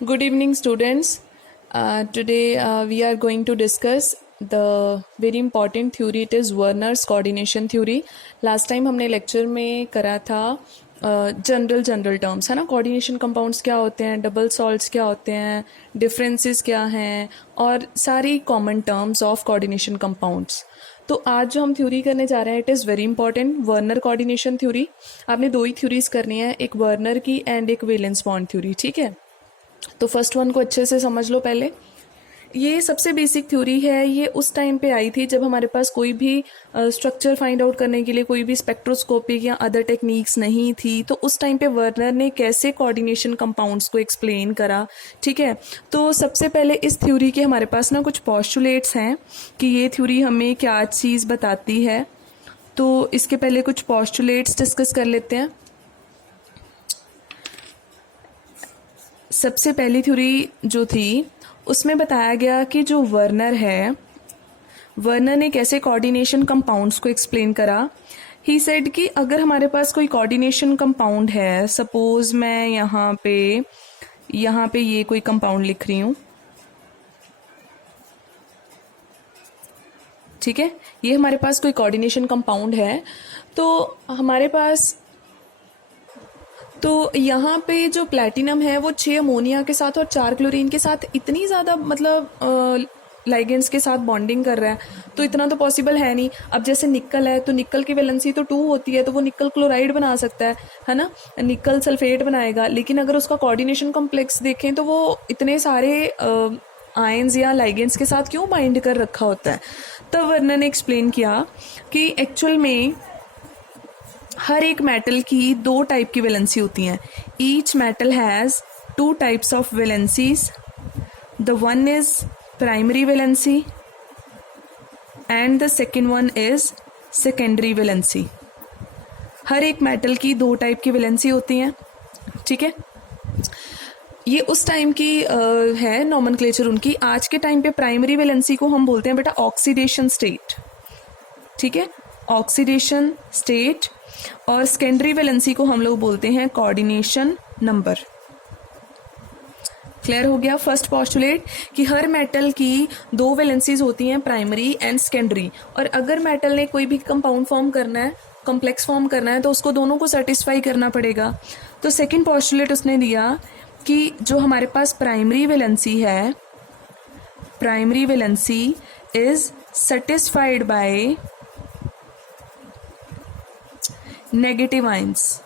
Good evening, students. Today we are going to discuss the very important theory. It is Werner's coordination theory. Last time हमने lecture में करा था general terms, है ना. Coordination compounds क्या होते हैं, डबल सॉल्ट्स क्या होते हैं, डिफरेंसेस क्या हैं, और सारी common terms of coordination compounds. तो आज जो हम थ्योरी करने जा रहे हैं, it is very important, Werner coordination theory. आपने दो ही थ्योरीज करनी है, एक वर्नर की एंड एक वैलेंस बॉन्ड थ्योरी. ठीक है, तो फर्स्ट वन को अच्छे से समझ लो. पहले ये सबसे बेसिक थ्योरी है. ये उस टाइम पे आई थी जब हमारे पास कोई भी स्ट्रक्चर फाइंड आउट करने के लिए कोई भी स्पेक्ट्रोस्कोपिक या अदर टेक्निक्स नहीं थी. तो उस टाइम पे वर्नर ने कैसे कोऑर्डिनेशन कंपाउंड्स को एक्सप्लेन करा. ठीक है, तो सबसे पहले इस थ्योरी के हमारे पास ना कुछ पॉस्टुलेट्स हैं कि ये थ्योरी हमें क्या चीज़ बताती है. तो इसके पहले कुछ पॉस्टुलेट्स डिस्कस कर लेते हैं. सबसे पहली थ्योरी जो थी उसमें बताया गया कि जो वर्नर है, वर्नर ने कैसे कोऑर्डिनेशन कंपाउंड्स को एक्सप्लेन करा. ही सेड कि अगर हमारे पास कोई कोऑर्डिनेशन कंपाउंड है, सपोज मैं यहाँ पे ये कोई कंपाउंड लिख रही हूँ. ठीक है, ये हमारे पास कोई कोऑर्डिनेशन कंपाउंड है. तो हमारे पास तो यहाँ पे जो प्लैटिनम है वो 6 अमोनिया के साथ और 4 क्लोरीन के साथ इतनी ज़्यादा मतलब लाइगेंड्स के साथ बॉन्डिंग कर रहा है, तो इतना तो पॉसिबल है नहीं. अब जैसे निकल है तो निकल की वैलेंसी तो 2 होती है, तो वो निकल क्लोराइड बना सकता है ना, निकल सल्फेट बनाएगा. लेकिन अगर उसका कोऑर्डिनेशन कॉम्प्लेक्स देखें तो वो इतने सारे आयंस या लाइगेंड्स के साथ क्यों बाइंड कर रखा होता है. तब वर्नर ने एक्सप्लेन किया कि एक्चुअल में हर एक मेटल की 2 टाइप की वैलेंसी होती हैं. Each metal has 2 types of valencies. The one is primary valency and the second one is secondary valency. हर एक मेटल की 2 टाइप की वैलेंसी होती हैं. ठीक है, ये उस टाइम की है नॉमेनक्लेचर उनकी. आज के टाइम पे प्राइमरी वैलेंसी को हम बोलते हैं बेटा ऑक्सीडेशन स्टेट. ठीक है, ऑक्सीडेशन स्टेट. और सेकेंडरी वैलेंसी को हम लोग बोलते हैं कोऑर्डिनेशन नंबर. क्लियर हो गया. फर्स्ट पोस्टुलेट कि हर मेटल की 2 वैलेंसीज होती हैं, प्राइमरी एंड सेकेंडरी. और अगर मेटल ने कोई भी कंपाउंड फॉर्म करना है, कॉम्प्लेक्स फॉर्म करना है, तो उसको दोनों को सेटिस्फाई करना पड़ेगा. तो सेकेंड पोस्टुलेट उसने दिया कि जो हमारे पास प्राइमरी वैलेंसी है, primary valency is satisfied by negative ions,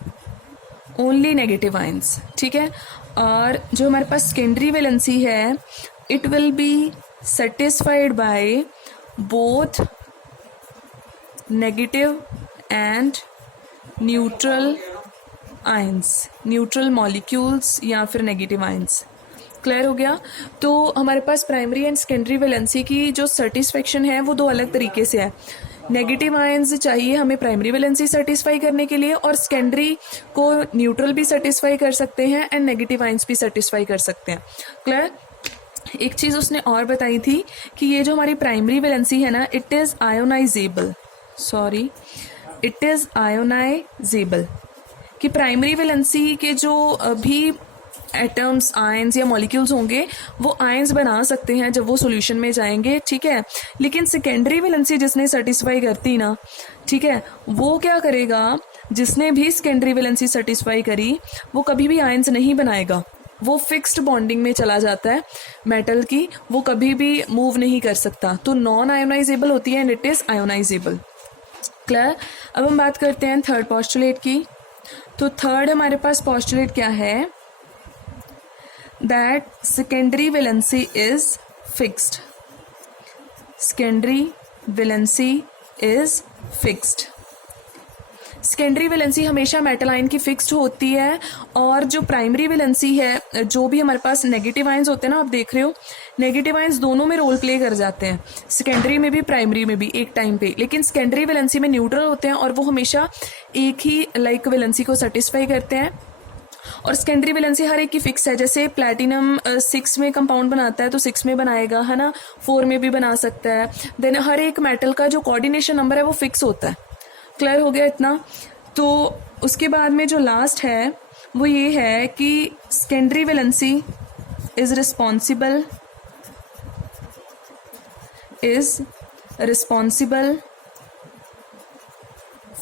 only negative ions. ठीक है, और जो हमारे पास सेकेंडरी वैलेंसी है, it will be satisfied by both negative and neutral ions, neutral molecules या फिर नेगेटिव आयंस. क्लियर हो गया. तो हमारे पास प्राइमरी एंड सेकेंडरी वैलेंसी की जो सेटिस्फेक्शन है वो 2 अलग तरीके से है. नेगेटिव आयंस चाहिए हमें प्राइमरी वैलेंसी सेटिस्फाई करने के लिए, और सेकेंडरी को न्यूट्रल भी सेटिस्फाई कर सकते हैं एंड नेगेटिव आयंस भी सेटिस्फाई कर सकते हैं. क्लियर. एक चीज़ उसने और बताई थी कि ये जो हमारी प्राइमरी वैलेंसी है ना, it is ionisable. It is ionisable. कि प्राइमरी वैलेंसी के जो भी एटम्स, आयंस या मॉलिक्यूल्स होंगे वो आयंस बना सकते हैं जब वो सॉल्यूशन में जाएंगे. ठीक है, लेकिन सेकेंडरी वैलेंसी जिसने सेटिस्फाई करती ना, ठीक है, वो क्या करेगा, जिसने भी सेकेंडरी वैलेंसी सेटिस्फाई करी वो कभी भी आयंस नहीं बनाएगा. वो फिक्स्ड बॉन्डिंग में चला जाता है मेटल की, वो कभी भी मूव नहीं कर सकता. तो नॉन आयोनाइजेबल होती है and it is ionisable. Clear. अब हम बात करते हैं थर्ड पोस्टुलेट की. तो थर्ड हमारे पास पोस्टुलेट क्या है, that secondary valency is fixed. Secondary valency is fixed. Secondary valency हमेशा मेटल आयन की फिक्स्ड होती है, और जो प्राइमरी वैलेंसी है, जो भी हमारे पास नेगेटिव आयंस होते हैं ना, आप देख रहे हो नेगेटिव आयंस दोनों में रोल प्ले कर जाते हैं, सेकेंडरी में भी प्राइमरी में भी एक टाइम पे. लेकिन सेकेंडरी वैलेंसी में न्यूट्रल होते हैं और वो हमेशा एक ही लाइक वैलेंसी को सेटिस्फाई करते हैं. और सेकेंडरी वैलेंसी हर एक की फिक्स है. जैसे प्लैटिनम 6 में कंपाउंड बनाता है तो 6 में बनाएगा, है ना, 4 में भी बना सकता है. देन हर एक मेटल का जो कोऑर्डिनेशन नंबर है वो फिक्स होता है. क्लियर हो गया इतना. तो उसके बाद में जो लास्ट है वो ये है कि secondary valency is responsible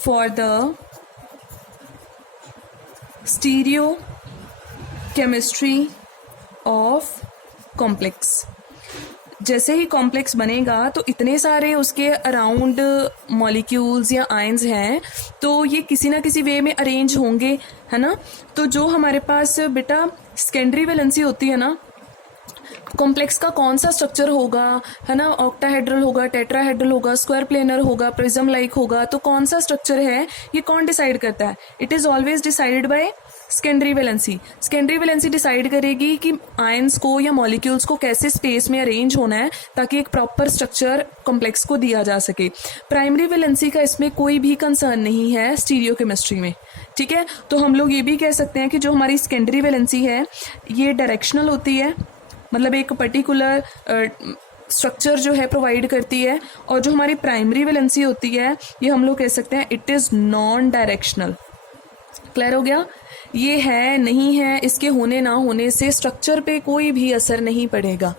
for the stereochemistry of complex. जैसे ही कॉम्प्लेक्स बनेगा तो इतने सारे उसके अराउंड मॉलिक्यूल्स या आयंस हैं, तो ये किसी ना किसी वे में अरेंज होंगे, है ना. तो जो हमारे पास बेटा सेकेंडरी वैलेंसी होती है ना, कॉम्प्लेक्स का कौन सा स्ट्रक्चर होगा, है ना, ऑक्टाहेड्रल होगा, टेट्राहेड्रल होगा, स्क्वायर प्लेनर होगा, प्रिज्म लाइक होगा, तो कौन सा स्ट्रक्चर है ये कौन डिसाइड करता है? It is always decided by secondary valency. Secondary valency decide करेगी कि आयंस को या मॉलिक्यूल्स को कैसे स्पेस में अरेंज होना है ताकि एक प्रॉपर स्ट्रक्चर कॉम्प्लेक्स को दिया जा सके. प्राइमरी वैलेंसी का इसमें कोई भी कंसर्न नहीं है स्टीरियोकेमिस्ट्री में. ठीक है, तो हम लोग ये भी कह सकते हैं कि जो हमारी सेकेंडरी वैलेंसी है ये डायरेक्शनल होती है, मतलब एक पर्टिकुलर स्ट्रक्चर जो है प्रोवाइड करती है, और जो हमारी प्राइमरी वैलेंसी होती है ये हम लोग कह सकते हैं it is non directional. Clear हो गया? ये है नहीं है, इसके होने ना होने से स्ट्रक्चर पे कोई भी असर नहीं पड़ेगा.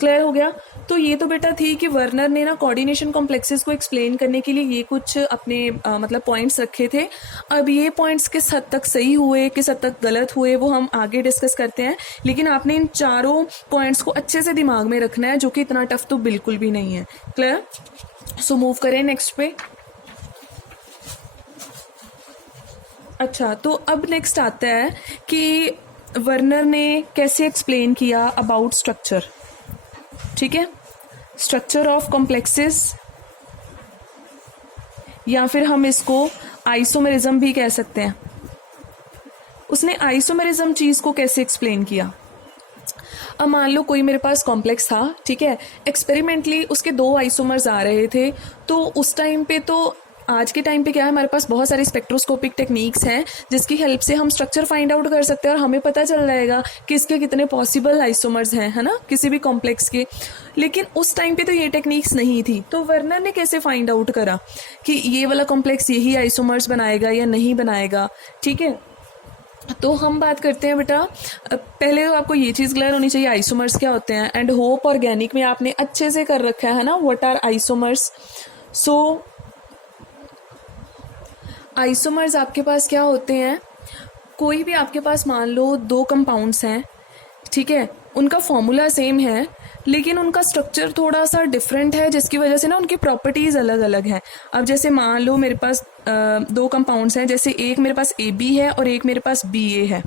क्लियर हो गया? तो ये तो बेटा थी कि वर्नर ने ना कोऑर्डिनेशन कॉम्प्लेक्सेस को एक्सप्लेन करने के लिए ये कुछ अपने मतलब पॉइंट्स रखे थे. अब ये पॉइंट्स किस हद तक सही हुए, किस हद तक गलत हुए, वो हम आगे डिस्कस करते हैं. लेकिन आपने इन चारों पॉइंट्स को अच्छे से दिमाग में रखना है, जो कि इतना टफ तो बिल्कुल भी नहीं है. क्लियर? सो मूव करें नेक्स्ट पे. अच्छा, तो अब नेक्स्ट आता है कि वर्नर ने कैसे एक्सप्लेन किया अबाउट स्ट्रक्चर. ठीक है, स्ट्रक्चर ऑफ कॉम्प्लेक्सेस, या फिर हम इसको आइसोमेरिज्म भी कह सकते हैं. उसने आइसोमेरिज्म चीज को कैसे एक्सप्लेन किया? अब मान लो कोई मेरे पास कॉम्प्लेक्स था, ठीक है, एक्सपेरिमेंटली उसके 2 आइसोमर्स आ रहे थे. तो उस टाइम पे, तो आज के टाइम पे क्या है, हमारे पास बहुत सारी स्पेक्ट्रोस्कोपिक टेक्निक्स हैं जिसकी हेल्प से हम स्ट्रक्चर फाइंड आउट कर सकते हैं और हमें पता चल जाएगा कि इसके कितने पॉसिबल आइसोमर्स हैं, है ना, किसी भी कॉम्प्लेक्स के. लेकिन उस टाइम पे तो ये टेक्निक्स नहीं थी. तो वर्नर ने कैसे फाइंड आउट करा कि ये वाला कॉम्प्लेक्स यही आइसोमर्स बनाएगा या नहीं बनाएगा? ठीक है, तो हम बात करते हैं बेटा. पहले तो आपको ये चीज़ क्लियर होनी चाहिए आइसोमर्स क्या होते हैं. एंड होप ऑर्गेनिक में आपने अच्छे से कर रखा है ना, what are isomers. So isomers आपके पास क्या होते हैं? कोई भी आपके पास मान लो 2 कंपाउंड्स हैं, ठीक है, उनका फॉर्मूला सेम है लेकिन उनका स्ट्रक्चर थोड़ा सा डिफरेंट है, जिसकी वजह से ना उनकी प्रॉपर्टीज़ अलग अलग हैं. अब जैसे मान लो मेरे पास 2 कंपाउंड्स हैं, जैसे एक मेरे पास AB है और एक मेरे पास BA है.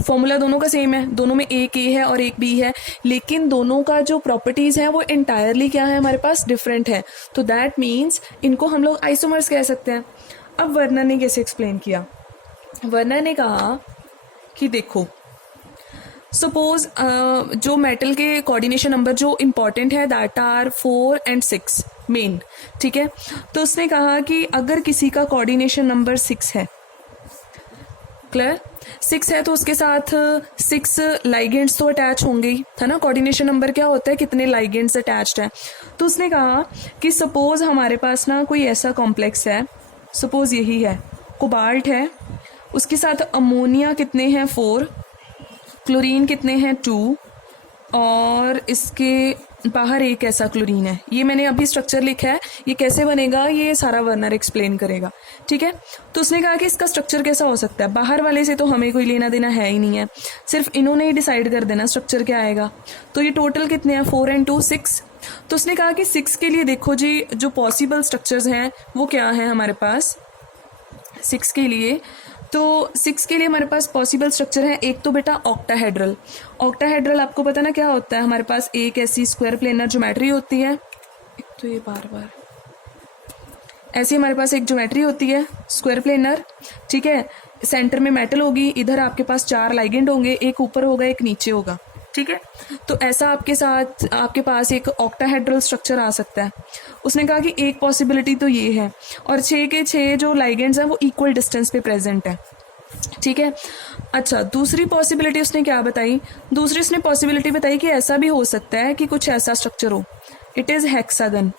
फॉर्मूला दोनों का सेम है, दोनों में एक A है और एक B है, लेकिन दोनों का जो प्रॉपर्टीज़ हैं वो इंटायरली क्या है, हमारे पास डिफरेंट है. तो दैट मीन्स इनको हम लोग आइसोमर्स कह सकते हैं. अब वर्नर ने कैसे एक्सप्लेन किया? वर्नर ने कहा कि देखो, सपोज जो मेटल के कोऑर्डिनेशन नंबर जो इम्पॉर्टेंट है दैट आर 4 and 6 मेन. ठीक है, तो उसने कहा कि अगर किसी का कोऑर्डिनेशन नंबर 6 है, क्लियर, 6 है, तो उसके साथ 6 लाइगेंड्स तो अटैच होंगे ही, है ना. कोऑर्डिनेशन नंबर क्या होता है, कितने लाइगेंड्स अटैच्ड हैं. तो उसने कहा कि सपोज हमारे पास ना कोई ऐसा कॉम्प्लेक्स है, सपोज यही है, कोबाल्ट है, उसके साथ अमोनिया कितने हैं 4, क्लोरीन कितने हैं 2, और इसके बाहर एक ऐसा क्लोरीन है. ये मैंने अभी स्ट्रक्चर लिखा है, ये कैसे बनेगा ये सारा वर्नर एक्सप्लेन करेगा. ठीक है, तो उसने कहा कि इसका स्ट्रक्चर कैसा हो सकता है. बाहर वाले से तो हमें कोई लेना देना है ही नहीं है, सिर्फ इन्होंने ही डिसाइड कर देना स्ट्रक्चर क्या आएगा. तो ये टोटल कितने हैं, 4 and 2 6. तो उसने कहा कि 6 के लिए देखो जी, जो पॉसिबल स्ट्रक्चर्स हैं वो क्या हैं हमारे पास 6 के लिए. तो 6 के लिए हमारे पास पॉसिबल स्ट्रक्चर है. एक तो बेटा ऑक्टाहेड्रल. ऑक्टाहेड्रल आपको पता ना क्या होता है, हमारे पास एक ऐसी स्क्वायर प्लेनर ज्योमेट्री होती है. एक तो ये बार ऐसी हमारे पास एक ज्योमेट्री होती है स्क्वायर प्लेनर. ठीक है, सेंटर में मेटल होगी, इधर आपके पास 4 लाइगेंड होंगे, एक ऊपर होगा एक नीचे होगा. ठीक है, तो ऐसा आपके पास एक ऑक्टाहेड्रल स्ट्रक्चर आ सकता है. उसने कहा कि एक पॉसिबिलिटी तो ये है, और 6 के 6 जो लाइगेंड्स हैं वो इक्वल डिस्टेंस पे प्रेजेंट है. ठीक है, अच्छा, दूसरी पॉसिबिलिटी उसने क्या बताई? दूसरी उसने पॉसिबिलिटी बताई कि ऐसा भी हो सकता है कि कुछ ऐसा स्ट्रक्चर हो, इट इज़ हेक्सागन,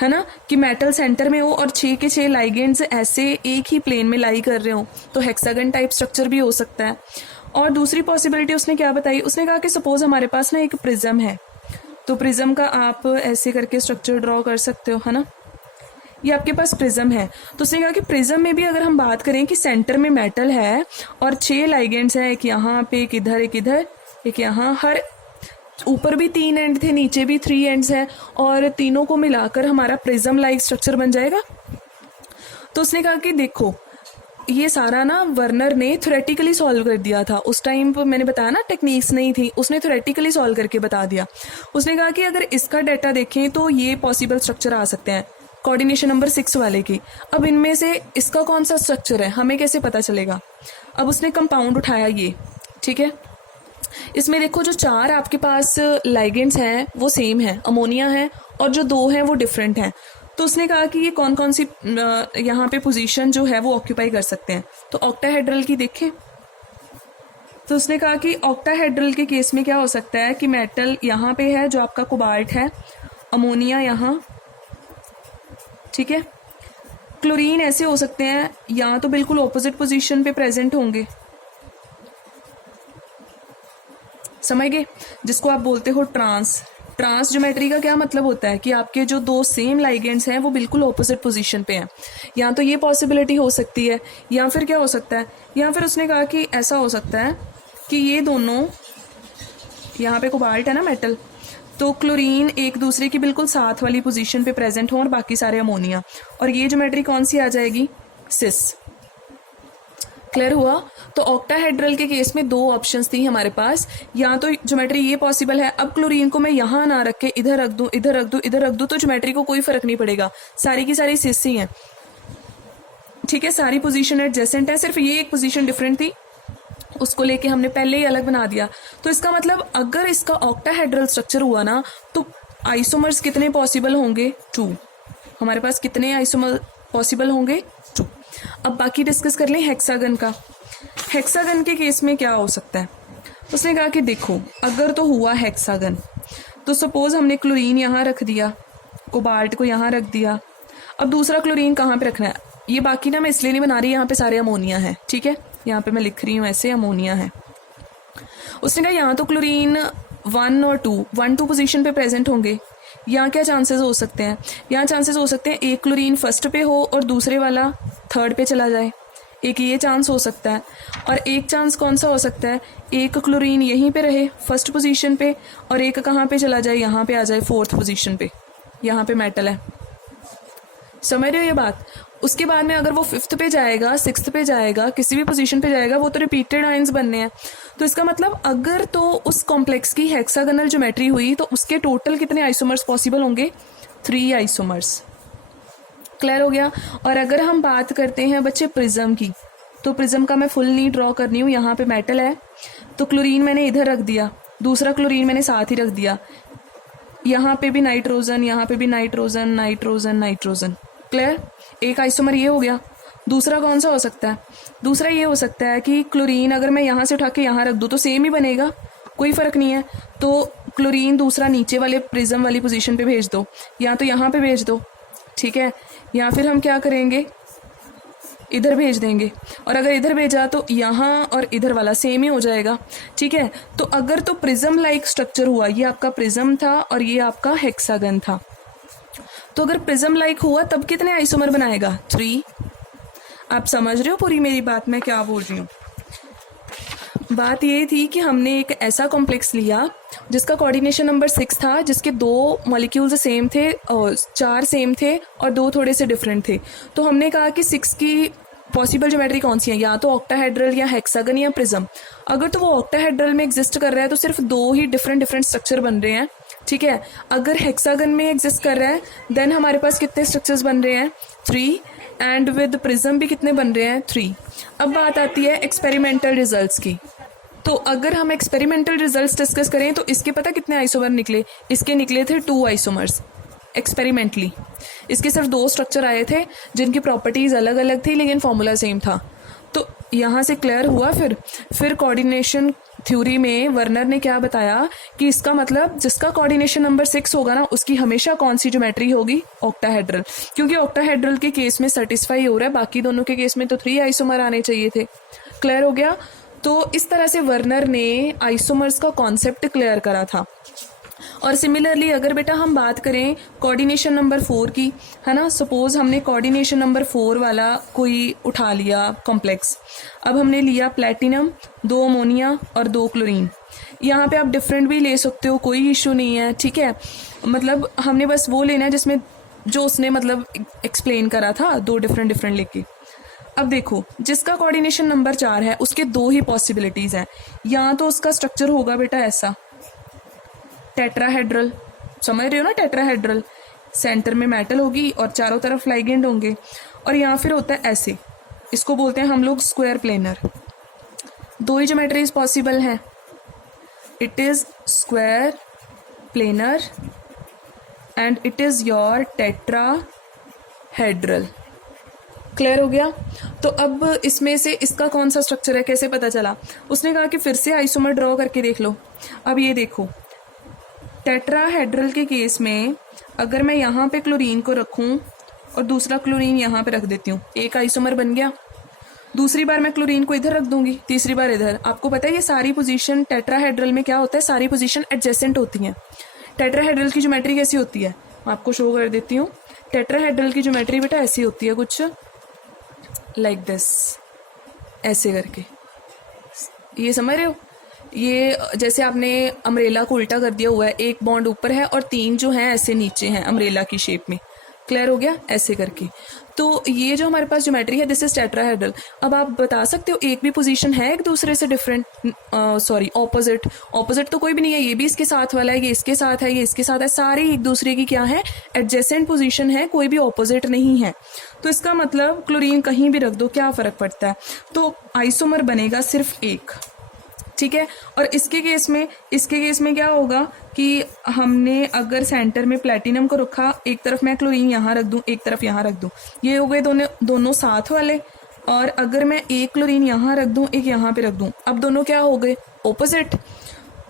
है ना, कि मेटल सेंटर में हो और 6 के 6 लाइगेंड्स ऐसे एक ही प्लेन में लाई कर रहे हो, तो हेक्सागन टाइप स्ट्रक्चर भी हो सकता है. और दूसरी पॉसिबिलिटी उसने क्या बताई, उसने कहा कि सपोज हमारे पास ना एक प्रिज्म है, तो प्रिज्म का आप ऐसे करके स्ट्रक्चर ड्रॉ कर सकते हो, है ना। ये आपके पास प्रिज्म है, तो उसने कहा कि प्रिज्म में भी अगर हम बात करें कि सेंटर में मेटल है और 6 लाइगेंड्स हैं, एक यहाँ पे, एक इधर, एक इधर, एक यहाँ, हर ऊपर भी 3 एंड थे, नीचे भी 3 एंड्स हैं, और तीनों को मिलाकर हमारा प्रिज्म लाइक स्ट्रक्चर बन जाएगा। तो उसने कहा कि देखो ये सारा ना वर्नर ने थ्योरेटिकली सॉल्व कर दिया था, उस टाइम पर मैंने बताया ना टेक्निक्स नहीं थी, उसने थ्योरेटिकली सॉल्व करके बता दिया। उसने कहा कि अगर इसका डाटा देखें तो ये पॉसिबल स्ट्रक्चर आ सकते हैं कोऑर्डिनेशन नंबर 6 वाले की। अब इनमें से इसका कौन सा स्ट्रक्चर है हमें कैसे पता चलेगा। अब उसने कंपाउंड उठाया ये, ठीक है। इसमें देखो जो 4 आपके पास लाइगेंड्स हैं वो सेम है, अमोनिया है, और जो 2 हैं वो डिफरेंट हैं। तो उसने कहा कि ये कौन कौन सी यहाँ पे पोजीशन जो है वो ऑक्यूपाई कर सकते हैं। तो ऑक्टाहेड्रल की देखें, तो उसने कहा कि ऑक्टाहेड्रल के केस में क्या हो सकता है कि मेटल यहाँ पे है जो आपका कोबाल्ट है, अमोनिया यहाँ, ठीक है। क्लोरीन ऐसे हो सकते हैं या तो बिल्कुल ऑपोजिट पोजीशन पे प्रेजेंट होंगे, समझ गए, जिसको आप बोलते हो ट्रांस। ट्रांस ज्योमेट्री का क्या मतलब होता है कि आपके जो 2 सेम लाइगेंड्स हैं वो बिल्कुल ऑपोजिट पोजीशन पे हैं। या तो ये पॉसिबिलिटी हो सकती है, या फिर क्या हो सकता है, या फिर उसने कहा कि ऐसा हो सकता है कि ये दोनों, यहाँ पे कोबाल्ट है ना मेटल, तो क्लोरीन एक दूसरे की बिल्कुल साथ वाली पोजीशन पे प्रेजेंट हो और बाकी सारे अमोनिया, और ये ज्योमेट्री कौन सी आ जाएगी, सिस। क्लियर हुआ। तो ऑक्टाहेड्रल के केस में 2 ऑप्शंस थी हमारे पास, या तो ज्योमेट्री ये पॉसिबल है, अब क्लोरीन को मैं यहाँ ना रख के इधर रख दूं, इधर रख दूं, इधर रख दूं, तो ज्योमेट्री को कोई फर्क नहीं पड़ेगा, सारी की सारी सिस ही हैं, ठीक है। सारी पोजीशन एडजेसेंट है, सिर्फ ये एक पोजीशन डिफरेंट थी, उसको लेके हमने पहले ही अलग बना दिया। तो इसका मतलब अगर इसका ऑक्टाहेड्रल स्ट्रक्चर हुआ ना तो आइसोमर्स कितने पॉसिबल होंगे, 2। हमारे पास कितने आइसोमर पॉसिबल होंगे, 2। अब बाकी डिस्कस कर लें हेक्सागन का। हेक्सागन के केस में क्या हो सकता है, उसने कहा कि देखो अगर तो हुआ हेक्सागन, तो सपोज हमने क्लोरीन यहाँ रख दिया, कोबाल्ट को यहाँ रख दिया, अब दूसरा क्लोरीन कहाँ पे रखना है, ये बाकी ना मैं इसलिए नहीं बना रही, यहाँ पे सारे अमोनिया है, ठीक है, यहाँ पे मैं लिख रही हूँ ऐसे अमोनिया है। उसने कहा यहाँ तो क्लोरीन 1 और 2 पोजीशन पे प्रेजेंट होंगे। यहाँ क्या चांसेस हो सकते हैं, यहाँ चांसेस हो सकते हैं एक क्लोरीन फर्स्ट पे हो और दूसरे वाला थर्ड पे चला जाए, एक ये चांस हो सकता है। और एक चांस कौन सा हो सकता है, एक क्लोरीन यहीं पे रहे फर्स्ट पोजीशन पे और एक कहाँ पे चला जाए, यहाँ पे आ जाए 4th पोजीशन पे, यहाँ पे मेटल है, समझ रहे हो ये बात। उसके बाद में अगर वो 5th पे जाएगा, 6th पे जाएगा, किसी भी पोजीशन पे जाएगा, वो तो रिपीटेड आयंस बनने हैं। तो इसका मतलब अगर तो उस कॉम्प्लेक्स की हेक्सागोनल ज्योमेट्री हुई तो उसके टोटल कितने आइसोमर्स पॉसिबल होंगे, 3 आइसोमर्स। क्लियर हो गया। और अगर हम बात करते हैं बच्चे प्रिज्म की, तो प्रिज्म का मैं फुल नहीं ड्रॉ करनी हूँ। यहाँ पे मेटल है तो क्लोरीन मैंने इधर रख दिया, दूसरा क्लोरीन मैंने साथ ही रख दिया, यहाँ पे भी नाइट्रोजन, यहाँ पे भी नाइट्रोजन, नाइट्रोजन, नाइट्रोजन। क्लियर। एक आइसोमर ये हो गया। दूसरा कौन सा हो सकता है, दूसरा ये हो सकता है कि क्लोरीन अगर मैं यहाँ से उठा के यहाँ रख दूँ तो सेम ही बनेगा, कोई फर्क नहीं है। तो क्लोरीन दूसरा नीचे वाले प्रिज्म वाली पोजीशन पे भेज दो, या तो यहाँ पे भेज दो, ठीक है, या फिर हम क्या करेंगे, इधर भेज देंगे। और अगर इधर भेजा तो यहाँ और इधर वाला सेम ही हो जाएगा, ठीक है। तो अगर तो प्रिज्म लाइक स्ट्रक्चर हुआ, ये आपका प्रिज्म था और ये आपका हेक्सागन था, तो अगर प्रिज्म लाइक हुआ तब कितने आइसोमर बनाएगा, 3। आप समझ रहे हो पूरी मेरी बात मैं क्या बोल रही हूँ। बात ये थी कि हमने एक ऐसा कॉम्प्लेक्स लिया जिसका कोऑर्डिनेशन नंबर 6 था, जिसके 2 मॉलिक्यूल्स सेम थे और 4 सेम थे और 2 थोड़े से डिफरेंट थे। तो हमने कहा कि 6 की पॉसिबल ज्योमेट्री कौन सी है, या तो ऑक्टाहेड्रल या हेक्सागन या प्रिज्म। अगर तो वो ऑक्टाहेड्रल में एग्जिस्ट कर रहा है तो सिर्फ 2 ही डिफरेंट स्ट्रक्चर बन रहे हैं, ठीक है। अगर हेक्सागन में एग्जिस्ट कर रहा है देन हमारे पास कितने स्ट्रक्चर्स बन रहे हैं, 3, एंड विद प्रिज्म भी कितने बन रहे हैं, 3। अब बात आती है एक्सपेरिमेंटल रिजल्ट्स की। तो अगर हम एक्सपेरिमेंटल रिजल्ट्स डिस्कस करें तो इसके पता कितने आइसोमर निकले, इसके निकले थे 2 आइसोमर्स एक्सपेरिमेंटली। इसके सिर्फ 2 स्ट्रक्चर आए थे जिनकी प्रॉपर्टीज अलग अलग थी लेकिन फॉर्मूला सेम था। तो यहाँ से क्लियर हुआ। फिर कोऑर्डिनेशन थ्योरी में वर्नर ने क्या बताया कि इसका मतलब जिसका कोऑर्डिनेशन नंबर 6 होगा ना उसकी हमेशा कौन सी ज्योमेट्री होगी, ऑक्टाहेड्रल, क्योंकि ऑक्टाहेड्रल के केस में सेटिस्फाई हो रहा है, बाकी दोनों के केस में तो 3 आइसोमर आने चाहिए थे। क्लियर हो गया। तो इस तरह से वर्नर ने आइसोमर्स का कॉन्सेप्ट क्लियर करा था। और सिमिलरली अगर बेटा हम बात करें कोऑर्डिनेशन नंबर 4 की, है ना, सपोज हमने कोऑर्डिनेशन नंबर 4 वाला कोई उठा लिया कॉम्प्लेक्स। अब हमने लिया प्लेटिनम, 2 अमोनिया और 2 क्लोरीन। यहाँ पे आप डिफरेंट भी ले सकते हो, कोई इशू नहीं है, ठीक है। मतलब हमने बस वो लेना है जिसमें जो उसने मतलब एक्सप्लेन करा था, 2 डिफरेंट लेके। अब देखो, जिसका कोऑर्डिनेशन नंबर 4 है उसके 2 ही पॉसिबिलिटीज हैं। या तो उसका स्ट्रक्चर होगा बेटा ऐसा, टेट्राहेड्रल, समझ रहे हो ना, टेट्राहेड्रल, सेंटर में मेटल होगी और चारों तरफ लाइगेंड होंगे। और या फिर होता है ऐसे, इसको बोलते हैं हम लोग स्क्वायर प्लेनर। 2 ही ज्योमेट्रीज पॉसिबल हैं, it is square planar and it is your tetrahedral. Clear हो गया। तो अब इसमें से इसका कौन सा स्ट्रक्चर है, कैसे पता चला? उसने कहा कि फिर से आइसोमर ड्रॉ करके देख लो। अब ये देखो, टेट्राहेड्रल के केस में अगर मैं यहाँ पे क्लोरीन को रखूँ और दूसरा क्लोरीन यहाँ पे रख देती हूँ, एक आइसोमर बन गया। दूसरी बार मैं क्लोरीन को इधर रख दूंगी, तीसरी बार इधर। आपको पता है ये सारी पोजीशन टेट्राहेड्रल में क्या होता है, सारी पोजीशन एडजेसेंट होती हैं। टेट्राहेड्रल की ज्योमेट्री कैसी होती है, मैं आपको शो कर देती हूँ। टेट्राहेड्रल की ज्योमेट्री बेटा ऐसी होती है, कुछ लाइक दिस, ऐसे करके। ये समझ रहे हो, ये जैसे आपने अम्ब्रेला को उल्टा कर दिया हुआ है, एक बॉन्ड ऊपर है और 3 जो हैं ऐसे नीचे हैं अम्ब्रेला की शेप में। क्लियर हो गया, ऐसे करके। तो ये जो हमारे पास ज्योमेट्री है, दिस इज टेट्राहेड्रल। अब आप बता सकते हो एक भी पोजीशन है एक दूसरे से डिफरेंट, सॉरी ऑपोजिट। ऑपोजिट तो कोई भी नहीं है, ये भी इसके साथ वाला है, ये इसके साथ है, ये इसके साथ है, सारे एक दूसरे की क्या है, एडजेसेंट पोजीशन है, कोई भी ऑपोजिट नहीं है। तो इसका मतलब क्लोरीन कहीं भी रख दो, क्या फर्क पड़ता है। तो आइसोमर बनेगा सिर्फ एक, ठीक है। और इसके केस में क्या होगा कि हमने अगर सेंटर में प्लेटिनम को रखा, एक तरफ मैं क्लोरीन यहाँ रख दूं, एक तरफ यहाँ रख दूं, ये हो गए दोनों साथ वाले। और अगर मैं एक क्लोरीन यहाँ रख दूं, एक यहाँ पे रख दूं, अब दोनों क्या हो गए, ऑपोजिट।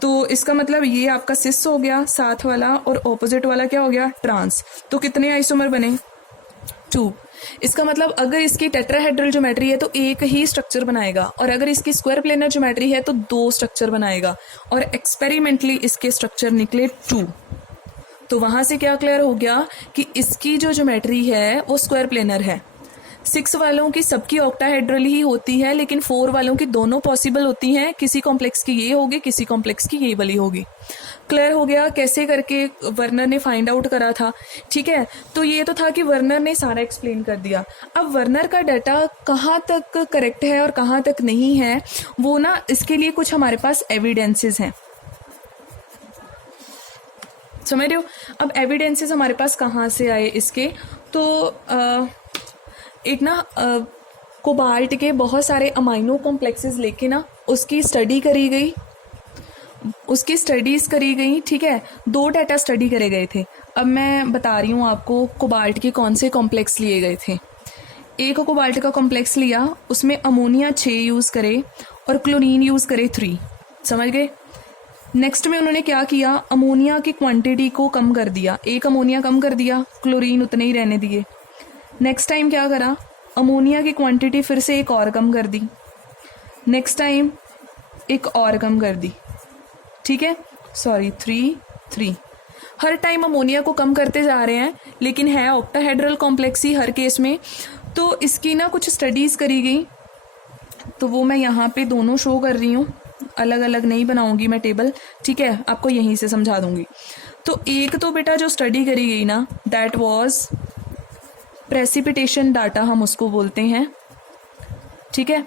तो इसका मतलब ये आपका सिस हो गया साथ वाला, और ऑपोजिट वाला क्या हो गया, ट्रांस। तो कितने आइसोमर बने, 2। इसका मतलब अगर इसकी टेट्राहेड्रल ज्योमेट्री है तो एक ही स्ट्रक्चर बनाएगा, और अगर इसकी स्क्वायर प्लेनर ज्योमेट्री है तो 2 स्ट्रक्चर बनाएगा। और एक्सपेरिमेंटली इसके स्ट्रक्चर निकले 2। तो वहां से क्या क्लियर हो गया कि इसकी जो ज्योमेट्री है वो स्क्वायर प्लेनर है। 6 वालों की सबकी ऑक्टाहेड्रल ही होती है, लेकिन 4 वालों की दोनों पॉसिबल होती हैं। किसी कॉम्प्लेक्स की ये होगी, किसी कॉम्प्लेक्स की ये वाली होगी। क्लियर हो गया कैसे करके वर्नर ने फाइंड आउट करा था, ठीक है। तो ये तो था कि वर्नर ने सारा एक्सप्लेन कर दिया। अब वर्नर का डाटा कहाँ तक करेक्ट है और कहाँ तक नहीं है, वो ना, इसके लिए कुछ हमारे पास एविडेंसेस हैं, समझ रहे हो। अब एविडेंसेस हमारे पास कहाँ से आए इसके, तो एक ना कोबाल्ट के बहुत सारे अमाइनो कॉम्प्लेक्सेस लेके ना उसकी स्टडी करी गई, उसकी स्टडीज करी गई, ठीक है। 2 डाटा स्टडी करे गए थे। अब मैं बता रही हूँ आपको कोबाल्ट के कौन से कॉम्प्लेक्स लिए गए थे। एक कोबाल्ट का कॉम्प्लेक्स लिया, उसमें अमोनिया 6 यूज़ करे और क्लोरीन यूज़ करे 3, समझ गए। नेक्स्ट में उन्होंने क्या किया, अमोनिया की क्वांटिटी को कम कर दिया, एक अमोनिया कम कर दिया, क्लोरीन उतने ही रहने दिए। नेक्स्ट टाइम क्या करा, अमोनिया की क्वांटिटी फिर से एक और कम कर दी, नेक्स्ट टाइम एक और कम कर दी, ठीक है, सॉरी 3 हर टाइम अमोनिया को कम करते जा रहे हैं, लेकिन है ऑक्टाहेड्रल कॉम्प्लेक्स ही हर केस में। तो इसकी ना कुछ स्टडीज़ करी गई, तो वो मैं यहाँ पे दोनों शो कर रही हूँ, अलग अलग नहीं बनाऊंगी मैं टेबल, ठीक है, आपको यहीं से समझा दूंगी। तो एक तो बेटा जो स्टडी करी गई ना, दैट वाज प्रेसिपिटेशन डाटा, हम उसको बोलते हैं, ठीक है।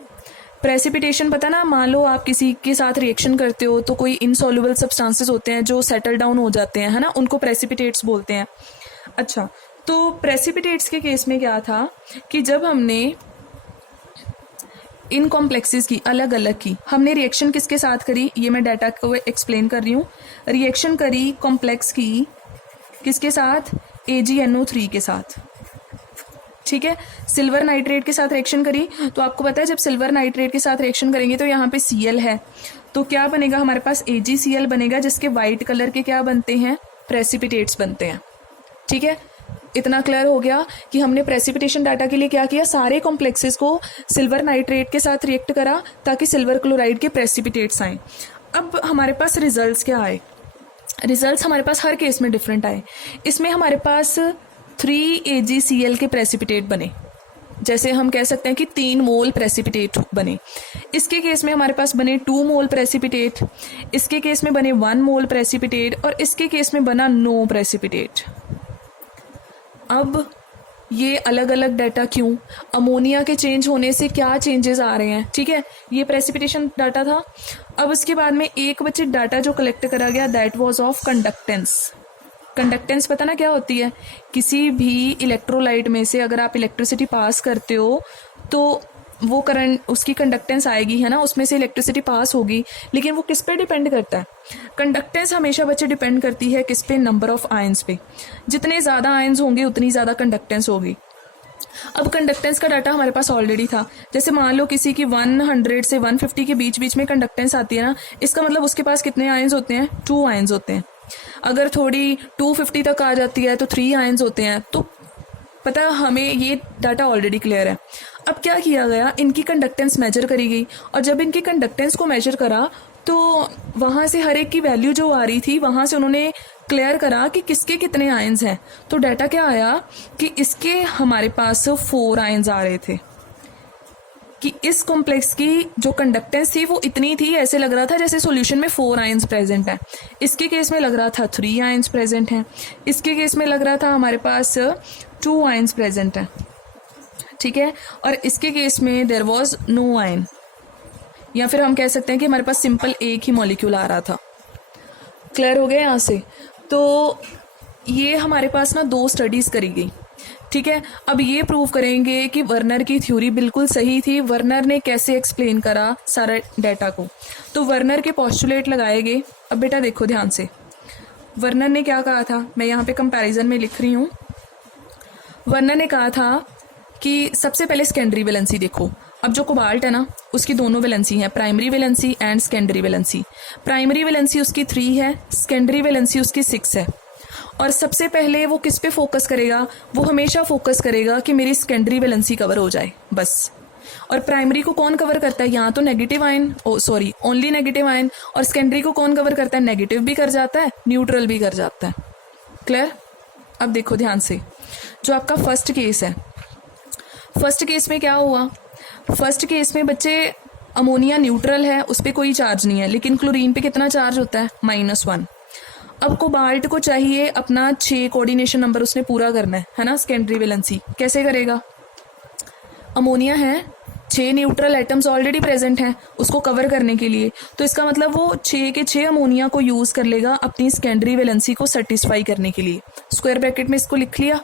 प्रेसिपिटेशन पता ना, मान लो आप किसी के साथ रिएक्शन करते हो तो कोई इनसॉल्युबल सब्सटेंसेस होते हैं जो सेटल डाउन हो जाते हैं, है ना, उनको प्रेसिपिटेट्स बोलते हैं। अच्छा, तो प्रेसिपिटेट्स के केस में क्या था कि जब हमने इन कॉम्प्लेक्सेस की अलग अलग की, हमने रिएक्शन किसके साथ करी, ये मैं डाटा को एक्सप्लेन कर रही हूँ। रिएक्शन करी कॉम्प्लेक्स की किसके साथ, AgNO3 के साथ, ठीक है। सिल्वर नाइट्रेट के साथ रिएक्शन करी, तो आपको पता है जब सिल्वर नाइट्रेट के साथ रिएक्शन करेंगे तो यहाँ पे Cl है, तो क्या बनेगा हमारे पास, AgCl बनेगा, जिसके वाइट कलर के क्या बनते हैं, प्रेसिपिटेट्स बनते हैं, ठीक है। इतना क्लियर हो गया कि हमने प्रेसिपिटेशन डाटा के लिए क्या किया, सारे कॉम्प्लेक्सेस को सिल्वर नाइट्रेट के साथ रिएक्ट करा ताकि सिल्वर क्लोराइड के प्रेसिपिटेट्स आए। अब हमारे पास रिजल्ट्स क्या आए, रिजल्ट्स हमारे पास हर केस में डिफरेंट आए। इसमें हमारे पास 3 AgCl के प्रेसिपिटेट बने, जैसे हम कह सकते हैं कि 3 मोल प्रेसिपिटेट बने। इसके केस में हमारे पास बने 2 मोल प्रेसिपिटेट, इसके केस में बने 1 मोल प्रेसिपिटेट और इसके केस में बना नो प्रेसिपिटेट। अब ये अलग अलग डाटा क्यों, अमोनिया के चेंज होने से क्या चेंजेस आ रहे हैं, ठीक है, ये प्रेसिपिटेशन डाटा था। अब उसके बाद में एक बचे डाटा जो कलेक्ट करा गया, that was of conductance. Conductance पता ना क्या होती है, किसी भी इलेक्ट्रोलाइट में से अगर आप इलेक्ट्रिसिटी पास करते हो तो वो करंट, उसकी कंडक्टेंस आएगी, है ना, उसमें से इलेक्ट्रिसिटी पास होगी, लेकिन वो किस पे डिपेंड करता है, कंडक्टेंस हमेशा बच्चे डिपेंड करती है किस पे, नंबर ऑफ आयंस पे। जितने ज़्यादा आयंस होंगे उतनी ज़्यादा कंडक्टेंस होगी। अब कंडक्टेंस का डाटा हमारे पास ऑलरेडी था, जैसे मान लो किसी की 100 से 150 के बीच बीच में कंडक्टेंस आती है ना, इसका मतलब उसके पास कितने आयंस होते हैं, 2 आयंस होते हैं। अगर थोड़ी 250 तक आ जाती है तो 3 आयंस होते हैं। तो पता है हमें ये डाटा ऑलरेडी क्लियर है। अब क्या किया गया, इनकी कंडक्टेंस मेजर करी गई और जब इनकी कंडक्टेंस को मेजर करा तो वहाँ से हर एक की वैल्यू जो आ रही थी वहाँ से उन्होंने क्लियर करा कि किसके कितने आयंस हैं। तो डाटा क्या आया कि इसके हमारे पास 4 आयंस आ रहे थे, कि इस कॉम्प्लेक्स की जो कंडक्टेंस थी वो इतनी थी, ऐसे लग रहा था जैसे सॉल्यूशन में 4 आयंस प्रेजेंट है। इसके केस में लग रहा था 3 आयंस प्रेजेंट हैं, इसके केस में लग रहा था हमारे पास 2 आयंस प्रेजेंट हैं, ठीक है, और इसके केस में देयर वाज नो आयन, या फिर हम कह सकते हैं कि हमारे पास सिंपल एक ही मॉलिक्यूल आ रहा था। क्लियर हो गया यहाँ से। तो ये हमारे पास ना 2 स्टडीज करी गई, ठीक है। अब ये प्रूव करेंगे कि वर्नर की थ्योरी बिल्कुल सही थी, वर्नर ने कैसे एक्सप्लेन करा सारा डाटा को। तो वर्नर के पोस्टुलेट लगाए गए। अब बेटा देखो ध्यान से, वर्नर ने क्या कहा था, मैं यहाँ पे कंपैरिजन में लिख रही हूँ। वर्नर ने कहा था कि सबसे पहले सेकेंडरी वैलेंसी देखो। अब जो कोबाल्ट है ना उसकी दोनों वैलेंसी हैं, primary valency and secondary valency. Primary valency उसकी 3 है, सेकेंडरी वैलेंसी उसकी 6 है। और सबसे पहले वो किस पे फोकस करेगा, वो हमेशा फोकस करेगा कि मेरी सेकेंडरी वैलेंसी कवर हो जाए बस। और प्राइमरी को कौन कवर करता है, यहाँ तो negative ion, only negative ion. और सेकेंडरी को कौन कवर करता है, नेगेटिव भी कर जाता है, न्यूट्रल भी कर जाता है। क्लियर। अब देखो ध्यान से, जो आपका फर्स्ट केस है, फर्स्ट केस में क्या हुआ, फर्स्ट केस में बच्चे अमोनिया न्यूट्रल है, उस पर कोई चार्ज नहीं है, लेकिन क्लोरीन पे कितना चार्ज होता है, -1। अब कोबाल्ट को चाहिए अपना 6 कोऑर्डिनेशन नंबर उसने पूरा करना है ना, सेकेंडरी वैलेंसी कैसे करेगा, अमोनिया है, 6 न्यूट्रल एटम्स ऑलरेडी प्रेजेंट हैं उसको कवर करने के लिए, तो इसका मतलब वो 6 के 6 अमोनिया को यूज कर लेगा अपनी सेकेंडरी वैलेंसी को सेटिस्फाई करने के लिए। स्क्वायर ब्रैकेट में इसको लिख लिया।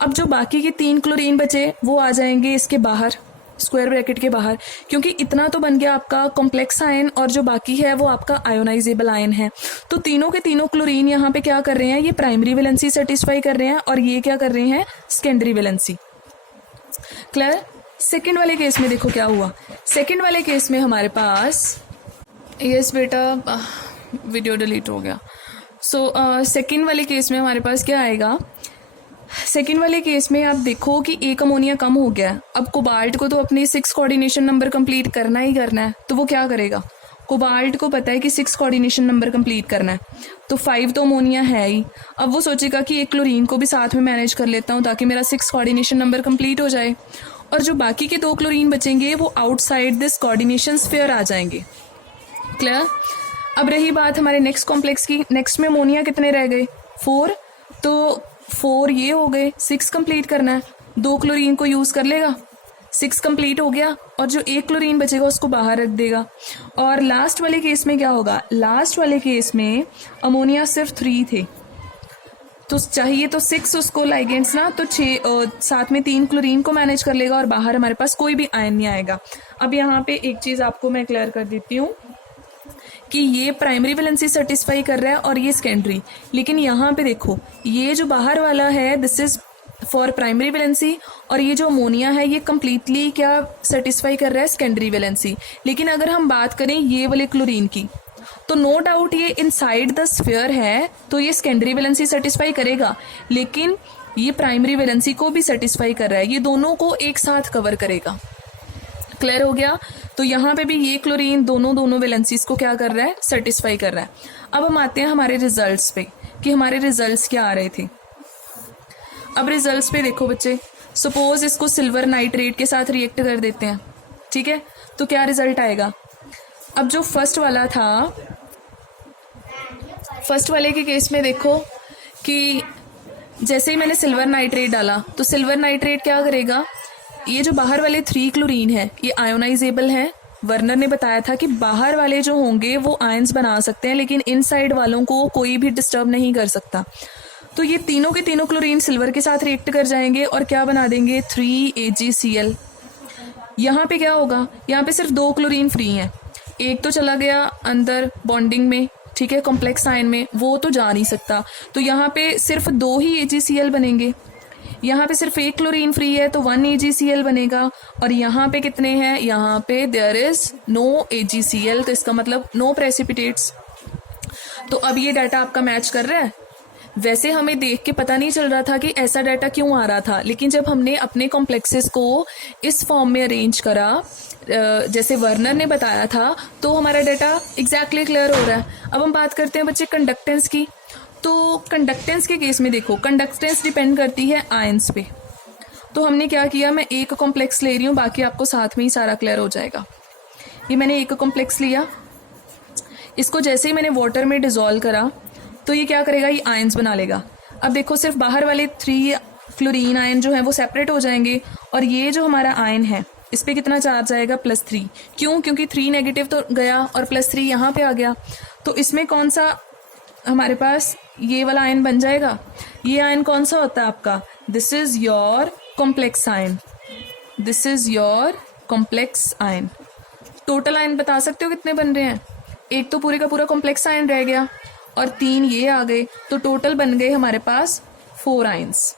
अब जो बाकी के 3 क्लोरीन बचे वो आ जाएंगे इसके बाहर, स्क्वायर ब्रैकेट के बाहर, क्योंकि इतना तो बन गया आपका कॉम्प्लेक्स आयन और जो बाकी है वो आपका आयोनाइजेबल आयन है। तो तीनों के तीनों क्लोरीन यहाँ पे क्या कर रहे हैं, ये प्राइमरी वैलेंसी सेटिस्फाई कर रहे हैं और ये क्या कर रहे हैं, सेकेंडरी वैलेंसी। क्लियर। सेकंड वाले केस में देखो क्या हुआ, सेकंड वाले केस में हमारे पास, यस बेटा वीडियो डिलीट हो गया। सेकंड वाले केस में हमारे पास क्या आएगा, सेकेंड वाले केस में आप देखो कि एक अमोनिया कम हो गया। अब कोबाल्ट को तो अपनी 6 कोऑर्डिनेशन नंबर कंप्लीट करना ही करना है, तो वो क्या करेगा, कोबाल्ट को पता है कि 6 कोऑर्डिनेशन नंबर कंप्लीट करना है, तो 5 तो अमोनिया है ही। अब वो सोचेगा कि एक क्लोरीन को भी साथ में मैनेज कर लेता हूँ ताकि मेरा 6 कोऑर्डिनेशन नंबर कंप्लीट हो जाए, और जो बाकी के 2 क्लोरीन बचेंगे वो आउटसाइड दिस कोऑर्डिनेशन स्फीयर आ जाएंगे। क्लियर। अब रही बात हमारे नेक्स्ट कॉम्प्लेक्स की, नेक्स्ट में अमोनिया कितने रह गए, 4, तो 4 ये हो गए, 6 कंप्लीट करना है, 2 क्लोरीन को यूज कर लेगा, 6 कंप्लीट हो गया, और जो एक क्लोरीन बचेगा उसको बाहर रख देगा। और लास्ट वाले केस में क्या होगा, लास्ट वाले केस में अमोनिया सिर्फ 3 थे, तो चाहिए तो 6 उसको लाइगेंड्स ना, तो 6 साथ में 3 क्लोरीन को मैनेज कर लेगा और बाहर हमारे पास कोई भी आयन नहीं आएगा। अब यहाँ पे एक चीज आपको मैं क्लियर कर देती हूँ कि ये प्राइमरी वैलेंसी सेटिस्फाई कर रहा है और ये सेकेंडरी, लेकिन यहाँ पे देखो ये जो बाहर वाला है this is for primary valency, और ये जो अमोनिया है ये कम्प्लीटली क्या सेटिस्फाई कर रहा है, सेकेंडरी वैलेंसी। लेकिन अगर हम बात करें ये वाले क्लोरीन की, तो नो डाउट ये इनसाइड द स्फीयर है तो ये सेकेंडरी वैलेंसी सेटिस्फाई करेगा, लेकिन ये प्राइमरी वैलेंसी को भी सेटिस्फाई कर रहा है, ये दोनों को एक साथ कवर करेगा। क्लियर हो गया? तो यहाँ पे भी ये क्लोरीन दोनों वैलेंसीज को क्या कर रहा है, सेटिस्फाई कर रहा है। अब हम आते हैं हमारे रिजल्ट्स पे कि हमारे रिजल्ट्स क्या आ रहे थे। अब रिजल्ट्स पे देखो बच्चे, सपोज इसको सिल्वर नाइट्रेट के साथ रिएक्ट कर देते हैं, ठीक है, तो क्या रिजल्ट आएगा। अब जो फर्स्ट वाला था, फर्स्ट वाले के केस में देखो कि जैसे ही मैंने सिल्वर नाइट्रेट डाला तो सिल्वर नाइट्रेट क्या करेगा, ये जो बाहर वाले 3 क्लोरीन है ये आयोनाइजेबल है। वर्नर ने बताया था कि बाहर वाले जो होंगे वो आयंस बना सकते हैं, लेकिन इनसाइड वालों को कोई भी डिस्टर्ब नहीं कर सकता। तो ये तीनों के तीनों क्लोरीन सिल्वर के साथ रिएक्ट कर जाएंगे और क्या बना देंगे, 3AgCl। यहाँ पे क्या होगा, यहाँ पे सिर्फ 2 क्लोरीन फ्री हैं, एक तो चला गया अंदर बॉन्डिंग में, ठीक है, कॉम्प्लेक्स आयन में, वो तो जा नहीं सकता, तो यहाँ पे सिर्फ 2 ही AgCl बनेंगे। यहाँ पे सिर्फ 1 क्लोरीन फ्री है तो 1 AgCl बनेगा, और यहाँ पे कितने हैं, यहाँ पे देयर इज नो AgCl, तो इसका मतलब नो प्रेसिपिटेट्स। तो अब ये डाटा आपका मैच कर रहा है। वैसे हमें देख के पता नहीं चल रहा था कि ऐसा डाटा क्यों आ रहा था, लेकिन जब हमने अपने कॉम्प्लेक्सेस को इस फॉर्म में अरेंज करा जैसे वर्नर ने बताया था, तो हमारा डाटा एग्जैक्टली क्लियर हो रहा है। अब हम बात करते हैं बच्चे कंडक्टेंस की। तो कंडक्टेंस के केस में देखो, कंडक्टेंस डिपेंड करती है आयंस पे। तो हमने क्या किया, मैं एक कॉम्प्लेक्स ले रही हूँ, बाकी आपको साथ में ही सारा क्लियर हो जाएगा। ये मैंने एक कॉम्प्लेक्स लिया, इसको जैसे ही मैंने वाटर में डिजोल्व करा तो ये क्या करेगा, ये आयंस बना लेगा। अब देखो सिर्फ बाहर वाले 3 क्लोरीन आयन जो है वो सेपरेट हो जाएंगे, और ये जो हमारा आयन है इस पे कितना चार्ज आएगा, +3। क्यों, क्योंकि 3 नेगेटिव तो गया और +3 यहाँ पे आ गया। तो इसमें कौन सा हमारे पास ये वाला आयन बन जाएगा। ये आयन कौन सा होता है आपका, this is your complex ion, this is your complex ion. Total ion बता सकते हो कितने बन रहे हैं, एक तो पूरे का पूरा कॉम्प्लेक्स आयन रह गया और 3 ये आ गए, तो टोटल बन गए हमारे पास 4 आयंस,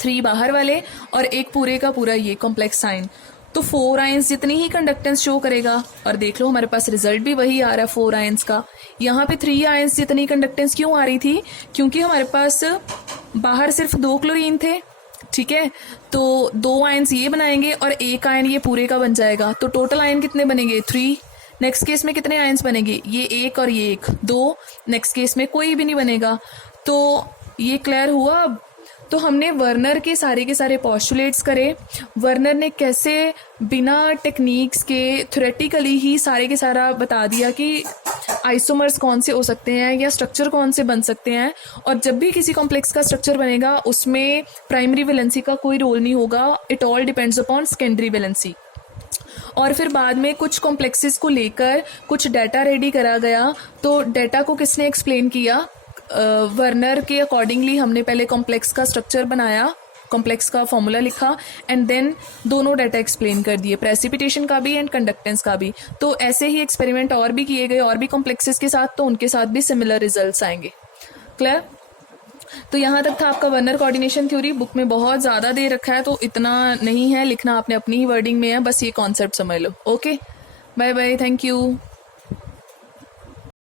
3 बाहर वाले और एक पूरे का पूरा ये कॉम्प्लेक्स आयन। तो 4 आयंस जितनी ही कंडक्टेंस शो करेगा, और देख लो हमारे पास रिजल्ट भी वही आ रहा है 4 आयंस का। यहाँ पे 3 आयंस जितनी कंडक्टेंस क्यों आ रही थी, क्योंकि हमारे पास बाहर सिर्फ 2 क्लोरीन थे, ठीक है, तो 2 आयंस ये बनाएंगे और एक आयन ये पूरे का बन जाएगा। तो टोटल आयन कितने बनेंगे, 3। नेक्स्ट केस में कितने आयंस बनेंगे, ये 1 और ये 1, 2। नेक्स्ट केस में कोई भी नहीं बनेगा। तो ये क्लियर हुआ। अब तो हमने वर्नर के सारे पोस्टुलेट्स करे, वर्नर ने कैसे बिना टेक्निक्स के थ्योरेटिकली ही सारे के सारा बता दिया कि आइसोमर्स कौन से हो सकते हैं या स्ट्रक्चर कौन से बन सकते हैं, और जब भी किसी कॉम्प्लेक्स का स्ट्रक्चर बनेगा उसमें प्राइमरी वैलेंसी का कोई रोल नहीं होगा, it all depends upon secondary valency. और फिर बाद में कुछ कॉम्प्लेक्सेस को लेकर कुछ डाटा रेडी करा गया, तो डाटा को किसने एक्सप्लेन किया, वर्नर के अकॉर्डिंगली हमने पहले कॉम्प्लेक्स का स्ट्रक्चर बनाया, कॉम्प्लेक्स का फॉर्मूला लिखा, एंड देन दोनों डाटा एक्सप्लेन कर दिए, प्रेसिपिटेशन का भी एंड कंडक्टेंस का भी। तो ऐसे ही एक्सपेरिमेंट और भी किए गए और भी कॉम्प्लेक्सेस के साथ, तो उनके साथ भी सिमिलर रिजल्ट्स आएंगे। क्लियर? तो यहाँ तक था आपका वर्नर कोऑर्डिनेशन थ्योरी। बुक में बहुत ज़्यादा दे रखा है तो इतना नहीं है लिखना, आपने अपनी ही वर्डिंग में है, बस ये कॉन्सेप्ट समझ लो। Okay, bye bye, thank you.